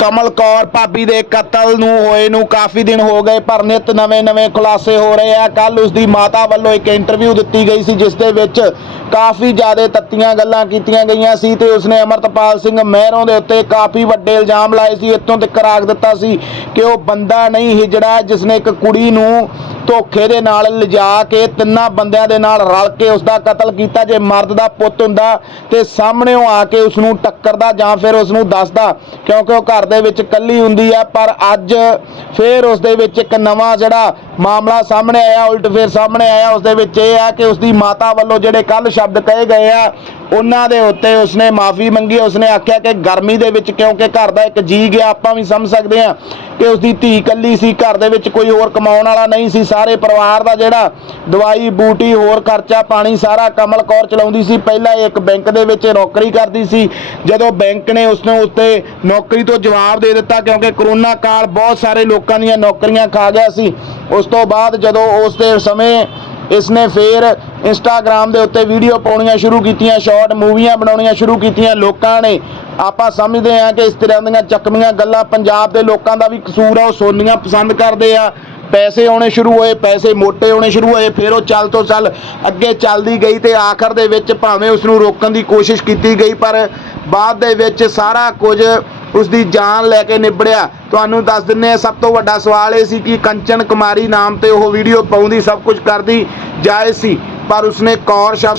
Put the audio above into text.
ਕਮਲ ਕੌਰ ਭਾਬੀ ਦੇ ਕਤਲ ਨੂੰ ਹੋਏ ਨੂੰ ਕਾਫੀ ਦਿਨ ਹੋ ਗਏ, ਪਰ ਨਿਤ ਨਵੇਂ-ਨਵੇਂ ਖੁਲਾਸੇ ਹੋ ਰਹੇ ਆ। ਕੱਲ ਉਸ ਦੀ ਮਾਤਾ ਵੱਲੋਂ ਇੱਕ ਇੰਟਰਵਿਊ ਦਿੱਤੀ ਗਈ ਸੀ, ਜਿਸ ਦੇ ਵਿੱਚ ਕਾਫੀ ਜ਼ਿਆਦਾ ਤੱਤੀਆਂ ਗੱਲਾਂ ਕੀਤੀਆਂ ਗਈਆਂ ਸੀ ਤੇ ਉਸਨੇ ਅਮਰਤਪਾਲ ਸਿੰਘ ਮਹਿਰੋਂ ਦੇ ਉੱਤੇ ਕਾਫੀ ਵੱਡੇ ਇਲਜ਼ਾਮ ਲਾਏ ਸੀ। ਇੱਥੋਂ ਤੱਕ ਆਖ ਦਿੱਤਾ ਸੀ ਕਿ ਉਹ ਬੰਦਾ ਨਹੀਂ ਹਿਜੜਾ ਜਿਸ ਨੇ ਇੱਕ ਕੁੜੀ ਨੂੰ ਧੋਖੇ ਦੇ ਨਾਲ ਲਿਜਾ ਕੇ ਤਿੰਨਾਂ ਬੰਦਿਆਂ ਦੇ ਨਾਲ ਰਲ ਕੇ ਉਸ ਦਾ ਕਤਲ ਕੀਤਾ, ਜੇ ਮਰਦ ਦਾ ਪੁੱਤ ਹੁੰਦਾ ਤੇ ਸਾਹਮਣੇ ਉਹ ਆ ਕੇ ਉਸ ਨੂੰ ਟੱਕਰਦਾ ਜਾਂ ਫਿਰ ਉਸ ਨੂੰ ਦੱਸਦਾ, ਕਿਉਂਕਿ ਉਹ ਘਰ ਦੇ ਵਿੱਚ ਇਕੱਲੀ ਹੁੰਦੀ ਹੈ ਪਰ ਅੱਜ ਫਿਰ ਉਸ ਦੇ ਵਿੱਚ ਇੱਕ ਨਵਾਂ ਜਿਹੜਾ ਮਾਮਲਾ ਸਾਹਮਣੇ ਆਇਆ, ਉਲਟ ਫਿਰ ਸਾਹਮਣੇ ਆਇਆ ਉਸ ਦੇ ਵਿੱਚ ਇਹ ਆ ਕਿ ਉਸ ਦੀ ਮਾਤਾ ਵੱਲੋਂ ਜਿਹੜੇ ਕੱਲ ਸ਼ਬਦ ਕਹੇ ਗਏ ਆ ਉਹਨਾਂ ਦੇ ਉੱਤੇ ਉਸਨੇ ਮਾਫੀ ਮੰਗੀ, ਉਸਨੇ ਆਖਿਆ ਕਿ ਗਰਮੀ ਦੇ ਵਿੱਚ ਕਿਉਂਕਿ ਘਰ ਦਾ ਇੱਕ ਜੀ ਗਿਆ, ਆਪਾਂ ਵੀ ਸਮਝ ਸਕਦੇ ਹਾਂ ਕਿ ਉਸਦੀ ਧੀ ਇਕੱਲੀ ਸੀ, ਘਰ ਦੇ ਵਿੱਚ ਕੋਈ ਹੋਰ ਕਮਾਉਣ ਵਾਲਾ ਨਹੀਂ ਸੀ, ਸਾਰੇ ਪਰਿਵਾਰ ਦਾ ਜਿਹੜਾ ਦਵਾਈ, ਬੂਟੀ, ਹੋਰ ਖਰਚਾ, ਪਾਣੀ ਸਾਰਾ ਕਮਲ ਕੌਰ ਚਲਾਉਂਦੀ ਸੀ। ਪਹਿਲਾਂ ਇੱਕ ਬੈਂਕ ਦੇ ਵਿੱਚ ਨੌਕਰੀ ਕਰਦੀ ਸੀ। ਜਦੋਂ ਬੈਂਕ ਨੇ ਉਸ ਨੂੰ ਉੱਤੇ ਨੌਕਰੀ ਤੋਂ ਜਵਾਬ ਦੇ ਦਿੱਤਾ, ਕਿਉਂਕਿ ਕਰੋਨਾ ਕਾਲ ਬਹੁਤ ਸਾਰੇ ਲੋਕਾਂ ਦੀਆਂ ਨੌਕਰੀਆਂ ਖਾ ਗਿਆ ਸੀ। ਉਸ ਤੋਂ ਬਾਅਦ ਜਦੋਂ ਉਸ ਦੇ ਸਮੇਂ ਇਸ ਨੇ ਫੇਰ ਇੰਸਟਾਗ੍ਰam ਦੇ ਉੱਤੇ ਵੀਡੀਓ ਪਾਉਣੀਆਂ ਸ਼ੁਰੂ ਕੀਤੀਆਂ ਸ਼ਾਰਟ ਮੂਵੀਆਂ ਬਣਾਉਣੀਆਂ ਸ਼ੁਰੂ ਕੀਤੀਆਂ ਲੋਕਾਂ ਨੇ। ਆਪਾਂ ਸਮਝਦੇ ਹਾਂ ਕਿ ਇਸ ਤਰ੍ਹਾਂ ਦੀਆਂ ਚੱਕਵੀਆਂ ਗੱਲਾਂ ਪੰਜਾਬ ਦੇ ਲੋਕਾਂ ਦਾ ਵੀ ਕਸੂਰ ਆ, ਉਹ ਸੋਨੀਆਂ ਪਸੰਦ ਕਰਦੇ ਆ। ਪੈਸੇ ਆਉਣੇ ਸ਼ੁਰੂ ਹੋਏ, ਪੈਸੇ ਮੋਟੇ ਆਉਣੇ ਸ਼ੁਰੂ ਹੋਏ, ਫਿਰ ਉਹ ਚੱਲ ਤੋਂ ਚੱਲ ਅੱਗੇ ਚੱਲਦੀ ਗਈ ਤੇ ਆਖਰ ਦੇ ਵਿੱਚ ਭਾਵੇਂ ਉਸ ਨੂੰ ਰੋਕਣ ਦੀ ਕੋਸ਼ਿਸ਼ ਕੀਤੀ ਗਈ, ਪਰ ਬਾਅਦ ਦੇ ਵਿੱਚ ਸਾਰਾ ਕੁਝ ਉਸ ਦੀ ਜਾਨ ਲੈ ਕੇ ਨਿਬੜਿਆ। ਤੁਹਾਨੂੰ ਦੱਸ ਦਿੰਨੇ ਆ ਸਭ ਤੋਂ ਵੱਡਾ ਸਵਾਲ ਇਹ ਸੀ ਕਿ ਕੰਚਨ ਕੁਮਾਰੀ ਨਾਮ ਤੇ ਉਹ ਵੀਡੀਓ ਪਾਉਂਦੀ, ਸਭ ਕੁਝ ਕਰਦੀ, ਜਾਇਜ਼ ਸੀ, ਪਰ ਉਸਨੇ ਕੌਰ ਸ਼ਬਦ